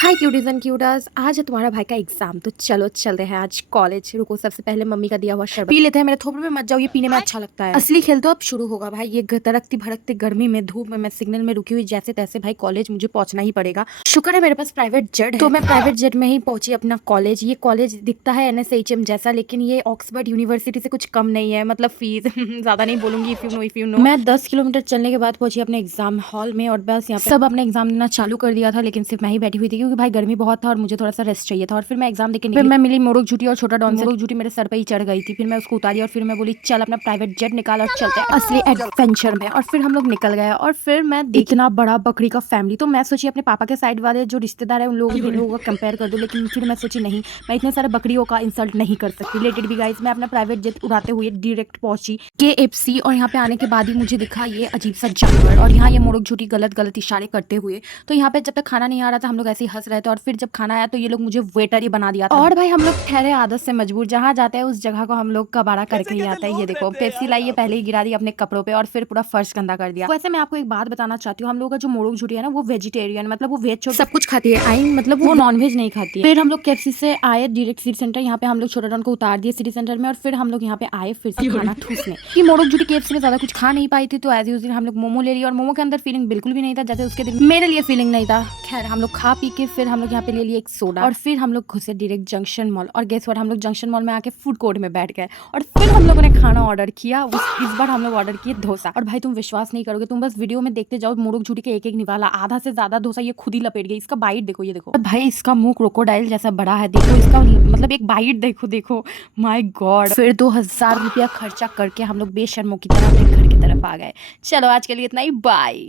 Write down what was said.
Hi cuties and क्यूटर्स, आज है तुम्हारा भाई का एग्जाम। तो चलो चलते हैं आज कॉलेज। रुको, सबसे पहले मम्मी का दिया हुआ शरबत पी लेते हैं। मेरे थोपड़े में मत जाओ, ये पीने में अच्छा लगता है। असली खेल तो अब शुरू होगा भाई। ये तड़कती भड़कती गर्मी में, धूप में, मैं सिग्नल में रुकी हुई जैसे तैसे भाई कॉलेज मुझे पहुंचना ही पड़ेगा। शुक्र है मेरे पास प्राइवेट जेट है, तो मैं प्राइवेट जेट में ही पहुंची अपना कॉलेज। ये कॉलेज दिखता है NSHM जैसा, लेकिन ये ऑक्सफोर्ड यूनिवर्सिटी से कुछ कम नहीं है। मतलब फीस ज्यादा नहीं बोलूंगी। इफ यू नो मैं 10 किलोमीटर चलने के बाद पहुंची अपने एग्जाम हॉल में, और बस यहाँ पे सब अपने एग्जाम देना चालू कर दिया था, लेकिन सिर्फ मैं ही बैठी हुई थी क्योंकि भाई गर्मी बहुत था और मुझे थोड़ा सा रेस्ट चाहिए था। और फिर मैं एग्जाम देके निकली। फिर मैं मिली मोड़क झूठी और छोटा डॉन से। मोड़क झूठी मेरे सर पे ही चढ़ गई थी, फिर मैं उसको उतारी और फिर मैं बोली चल अपना प्राइवेट जेट निकाल और चलते हैं असली एडवेंचर में। और फिर हम लोग निकल गए। और फिर मैं इतना बड़ा बकरी का फैमिली, तो मैं सोची अपने पापा के साइड वाले जो रिश्तेदार है उन लोगों का कंपेयर कर दूं, लेकिन फिर मैं सोची नहीं, मैं इतने सारे बकरियों का इंसल्ट नहीं कर सकती। रिलेटेड भी गाइस, मैं अपना प्राइवेट जेट उड़ाते हुए डायरेक्ट पहुंची KFC। और यहाँ पे आने के बाद ही मुझे दिखा ये अजीब सा जानवर, और यहाँ ये मोड़क झूठी गलत गलत इशारे करते हुए। तो यहाँ पे जब तक खाना नहीं आ रहा था हम लोग ऐसे ही हंस रहे थे, और फिर जब खाना आया तो ये लोग मुझे वेटर ही बना दिया था। और भाई हम लोग ठहरे आदत से मजबूर, जहाँ जाते हैं उस जगह को हम लोग कबाड़ा करके ही आता है। ये देखो पेप्सी लाइए, पहले ही गिरा दी अपने कपड़ों पे और फिर पूरा फर्श गंदा कर दिया। वैसे मैं आपको एक बात बताना चाहती हूँ, हम लोग का जो मोड़क झूठी है ना वो वेजिटेरियन, मतलब वो वेज छोड़ सब कुछ खाती है। आई मतलब वो नॉन वेज नहीं खाती है। फिर हम लोग KFC से आए डायरेक्ट सिटी सेंटर। यहाँ पे हम लोग छोटा डॉन को उतार दिए सिटी सेंटर में, और फिर हम लोग यहाँ पे आए फिर से खाना ठूसने की। मोड़क झूठी KFC में ज्यादा कुछ खा नहीं पाई थी, तो एज यूजुअल हम लोग मोमो ले लिया, और मोमो के अंदर फीलिंग बिल्कुल भी नहीं था जैसे उसके दिन मेरे लिए फीलिंग नहीं था। खैर हम लोग खा पी के फिर हम लोग यहाँ पे ले लिए एक सोडा, और फिर हम लोग घुसे डायरेक्ट जंक्शन मॉल। और गेस व्हाट, हम लोग जंक्शन मॉल में आके फूड कोर्ट में बैठ गए, और फिर हम लोगों ने खाना ऑर्डर किया। इस बार हम लोग ऑर्डर किए डोसा। और भाई तुम विश्वास नहीं करोगे, तुम बस वीडियो में देखते जाओ, मोड़क झूठी के एक एक निवाला आधा से ज्यादा डोसा ये खुद ही लपेट गई। इसका बाइट देखो, ये देखो भाई, इसका मुंह क्रोकोडाइल जैसा बड़ा है। देखो इसका मतलब एक बाइट देखो, देखो माय गॉड। फिर 2000 रुपया खर्चा करके हम लोग बेशर्मों की तरह अपने घर की तरफ आ गए। चलो आज के लिए इतना ही, बाय।